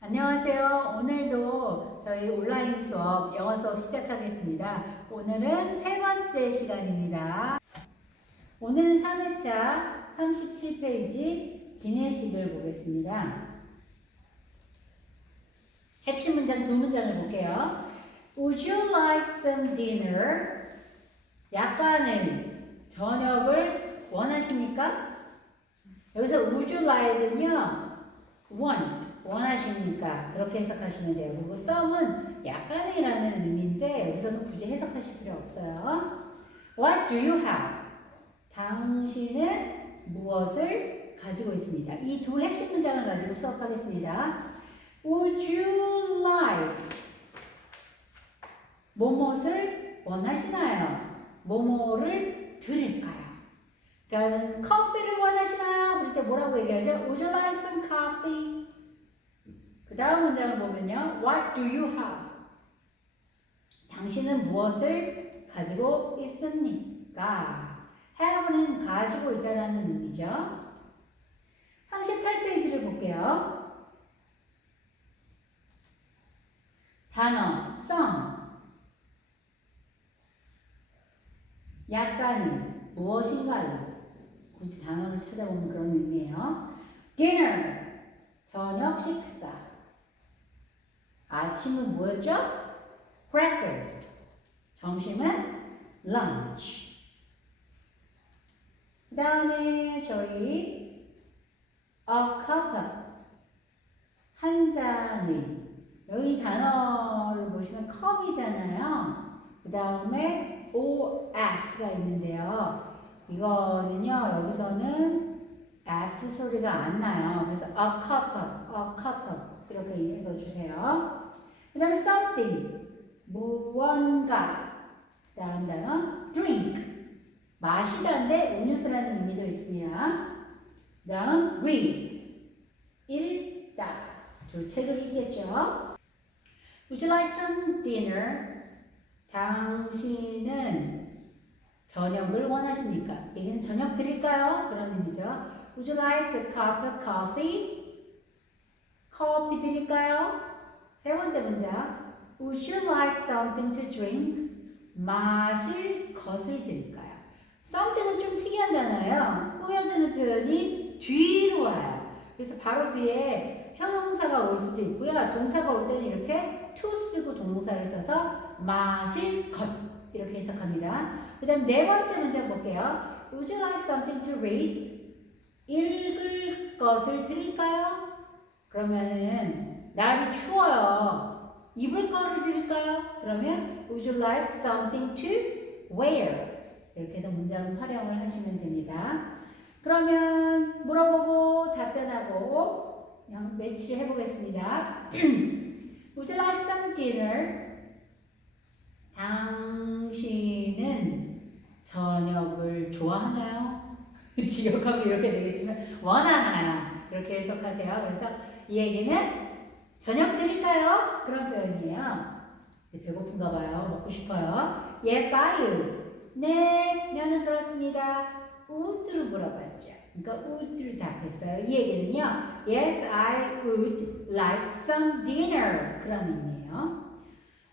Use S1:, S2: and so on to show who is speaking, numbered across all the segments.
S1: 안녕하세요. 오늘도 저희 온라인 수업, 영어 수업 시작하겠습니다. 오늘은 세 번째 시간입니다. 오늘은 3회차 37페이지 기내식을 보겠습니다. 핵심 문장 두 문장을 볼게요. Would you like some dinner? 약간의 저녁을 원하십니까? 여기서 would you like는요, want, 원하십니까? 그렇게 해석하시면 돼요. 그리고 some은 약간이라는 의미인데 여기서는 굳이 해석하실 필요 없어요. What do you have? 당신은 무엇을 가지고 있습니다. 이 두 핵심 문장을 가지고 수업하겠습니다. Would you like? 뭐뭇을 원하시나요? 뭐뭐를 드릴까요? 그러니까 커피를 원하시나요? 그럴 때 뭐라고 얘기하죠? Would you like some coffee? 그 다음 문장을 보면요. What do you have? 당신은 무엇을 가지고 있습니까? have는 가지고 있다라는 의미죠. 38페이지를 볼게요. 단어 some 약간은 무엇인가요? 굳이 단어를 찾아보면 그런 의미예요. dinner 저녁 식사 아침은 뭐였죠? breakfast. 점심은 lunch. 그 다음에 저희 a cup 한 잔의 여기 단어를 보시면 컵이잖아요. 그 다음에 OF가 있는데요. 이거는요 여기서는 F 소리가 안 나요. 그래서 a cup, a cup 이렇게 읽어주세요 그 다음에 something 무언가 그 다음 단어 drink 마시다인데 음료수라는 의미도 있습니다. 그 다음 read 읽다 저 책을 읽겠죠. Would you like some dinner? 당신은 저녁을 원하십니까? 여기는 저녁 드릴까요? 그런 의미죠. Would you like a cup of coffee? 커피 드릴까요? 세 번째 문장. Would you like something to drink? 마실 것을 드릴까요? something은 좀 특이한 단어예요. 꾸며주는 표현이 뒤로 와요. 그래서 바로 뒤에 형용사가 올 수도 있고요. 동사가 올 때는 이렇게 to 쓰고 동사를 써서 마실 것 이렇게 해석합니다. 그 다음 네 번째 문장 볼게요. Would you like something to read? 읽을 것을 드릴까요? 그러면은 날이 추워요. 입을 거를 드릴까요? 그러면 Would you like something to wear? 이렇게 해서 문장 활용을 하시면 됩니다. 그러면 물어보고 답변하고 매치를 해보겠습니다. Would you like some dinner? 당신은 저녁을 좋아하나요? 지역하면 이렇게 되겠지만 원하나요? 이렇게 해석하세요. 그래서 이 얘기는 저녁 드릴까요? 그런 표현이에요. 네, 배고픈가 봐요. 먹고 싶어요. Yes, I would. 네, 나는 그렇습니다. would로 물어봤죠. 그러니까 would를 답했어요. 이 얘기는요. Yes, I would like some dinner. 그런 의미예요.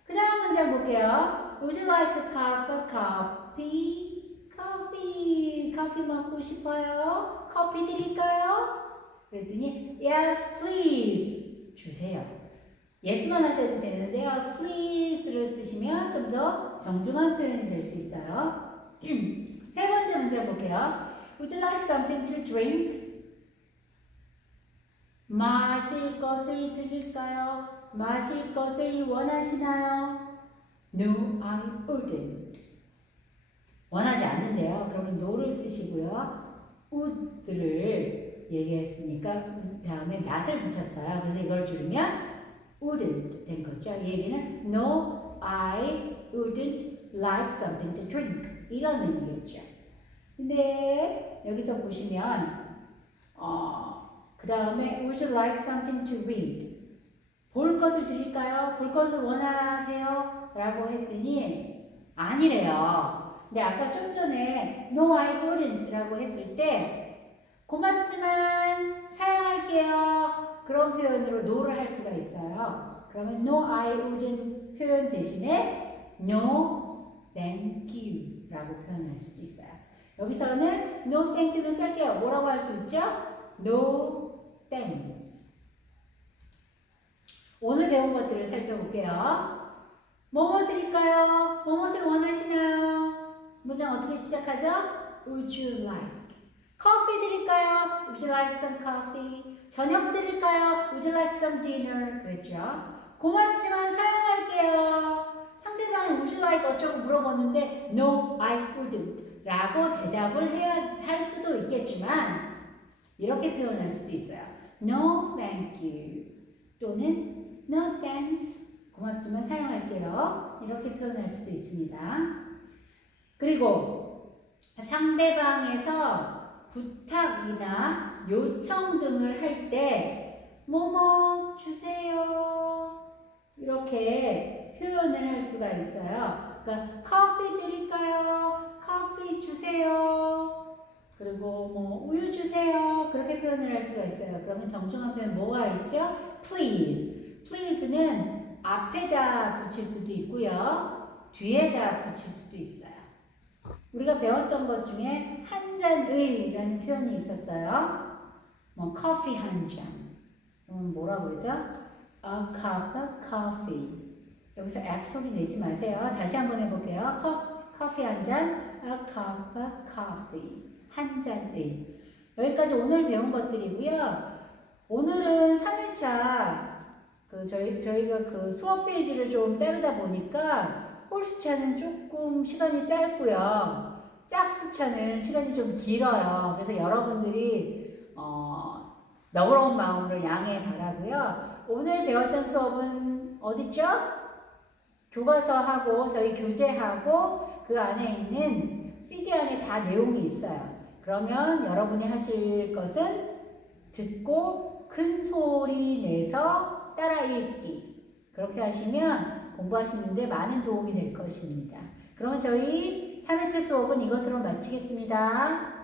S1: 그 다음 문장 볼게요. Would you like a cup of coffee? 커피, 커피 먹고 싶어요? 커피 드릴까요? 그랬더니 Yes, please. 주세요. yes만 하셔도 되는데요. please를 쓰시면 좀 더 정중한 표현이 될 수 있어요. 세 번째 문제 볼게요. Would you like something to drink? 마실 것을 드릴까요? 마실 것을 원하시나요? No, I wouldn't. 원하지 않는데요. 그러면 no를 쓰시고요. would를 얘기했으니까 다음에 not을 붙였어요. 그래서 이걸 줄이면 wouldn't 된 거죠. 이 얘기는 no, I wouldn't like something to drink 이런 의미겠죠. 근데 여기서 보시면 어, 그 다음에 would you like something to read 볼 것을 드릴까요? 볼 것을 원하세요? 라고 했더니 아니래요. 근데 아까 좀 전에 no I wouldn't 라고 했을 때 고맙지만 사양할게요. 그런 표현으로 no를 할 수가 있어요. 그러면 no, I wouldn't 표현 대신에 no, thank you 라고 표현할 수도 있어요. 여기서는 no, thank you는 짧게요. 뭐라고 할 수 있죠? no, thanks. 오늘 배운 것들을 살펴볼게요. 뭐뭐 드릴까요? 뭐뭇을 원하시나요? 문장 어떻게 시작하죠? Would you like? 커피 드릴까요? Would you like some coffee? 저녁 드릴까요? Would you like some dinner? 그랬죠. 고맙지만 사용할게요. 상대방이 Would you like 어쩌고 물어봤는데 No, I wouldn't 라고 대답을 해야 할 수도 있겠지만 이렇게 표현할 수도 있어요. No, thank you 또는 No, thanks 고맙지만 사용할게요. 이렇게 표현할 수도 있습니다. 그리고 상대방에서 부탁이나 요청 등을 할 때 뭐뭐 주세요 이렇게 표현을 할 수가 있어요. 그러니까 커피 드릴까요? 커피 주세요. 그리고 뭐 우유 주세요. 그렇게 표현을 할 수가 있어요. 그러면 정중한 표현 뭐가 있죠? Please. Please는 앞에다 붙일 수도 있고요. 뒤에다 붙일 수도 있어요. 우리가 배웠던 것 중에 한 잔의라는 표현이 있었어요. 뭐 커피 한 잔. 그럼 뭐라고 그러죠? A cup of coffee. 여기서 F 소리 내지 마세요. 다시 한번 해볼게요. 커, 커피 한 잔, a cup of coffee. 한 잔의. 여기까지 오늘 배운 것들이고요. 오늘은 3회차 그 저희 저희가 그 수업 페이지를 좀 자르다 보니까 홀수차는 조금 시간이 짧고요. 짝수차는 시간이 좀 길어요. 그래서 여러분들이 어, 너그러운 마음으로 양해 바라고요. 오늘 배웠던 수업은 어디죠? 교과서하고 저희 교재하고 그 안에 있는 CD 안에 다 내용이 있어요. 그러면 여러분이 하실 것은 듣고 큰 소리 내서 따라 읽기. 그렇게 하시면 공부하시는데 많은 도움이 될 것입니다. 그러면 저희 3회차 수업은 이것으로 마치겠습니다.